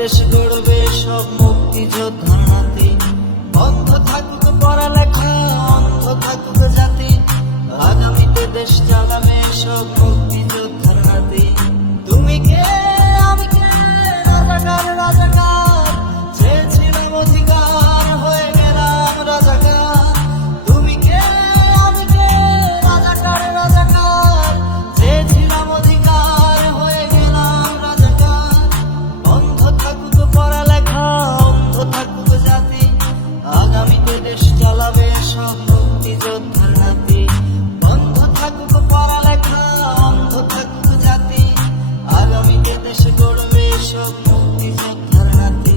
দেশ গড়বে সব মুক্তিযোদ্ধার হাতে। বন্ধ থাকুক পড়ালেখা, অন্ধ থাকুক জাতি, আগামীতে দেশ চালাবে সব মুক্তিযোদ্ধার হাতে। তুমি কে আমি কে, রাজাকার রাজাকার, চেয়েছিলাম অধিকার হয়ে গেলাম রাজাকার। তুমি কে আমি কে, রাজাকার রাজাকার, চেয়েছিলাম অধিকার হয়ে গেলাম রাজাকার। বন্ধ থাকুক পড়ালেখা, অন্ধ থাকুক জাতি, আগামীতে দেশ চালাবে সব মুক্তিযোদ্ধার হাতে। বন্ধ থাকুক পড়ালেখা, অন্ধ থাকুক জাতি, আগামীতে দেশ গড়বে সব মুক্তিযোদ্ধার হাতে।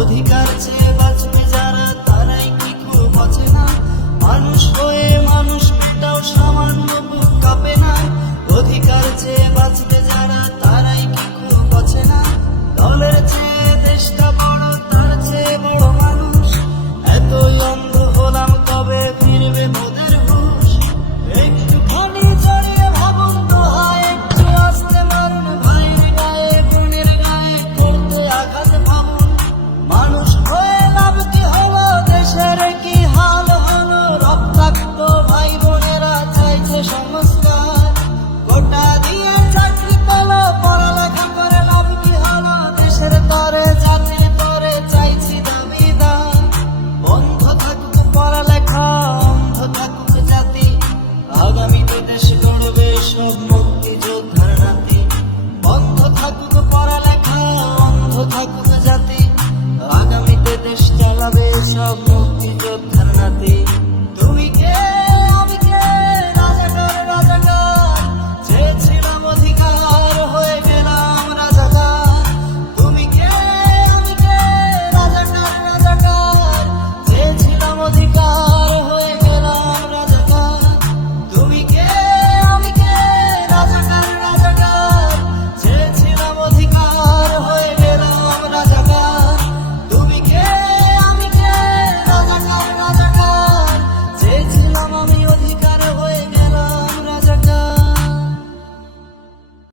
অধিকার চেয়ে বাঁচবে যারা, তারাই কি খুব বাঁচে না? মানুষ হয়ে মানুষ পেটাও সামান্য বুক কাঁপে না। অধিকার চেয়ে বাঁচবে যারা, তারাই কি খুব বাঁচে না? দলের চেয়ে দেশটা বড়, তার চেয়ে বড় মানুষ। এতই অন্ধ হলাম, কবে ফিরবে মোদের হুঁশ? একটুখানি জড়িয়ে ভাবুন তো হয়, একটু আসতে মারুন ভাইয়ের গায়ে বোনের গায়ে করতে আঘাত ভাবুন। মানুষ হয়ে লাভ কি হলো, দেশের কি হাল হলো? রক্তাক্ত ভাই বোনেরা চাইছে সংস্কার, গোটা দিয়ে চাকরি পেলো, পড়ালেখা করে লাভ কি হলো? দেশের তরে জাতির তরে চাইছি দাবিদার। বন্ধ থাকুক পড়ালেখা, অন্ধ থাকুক জাতি, আগামীতে দেশ গড়বে সব মুক্তিযোদ্ধার হাতে। বন্ধ থাকুক পড়ালেখা, অন্ধ থাকুক জাতি, আগামীতে দেশ চালাবে সব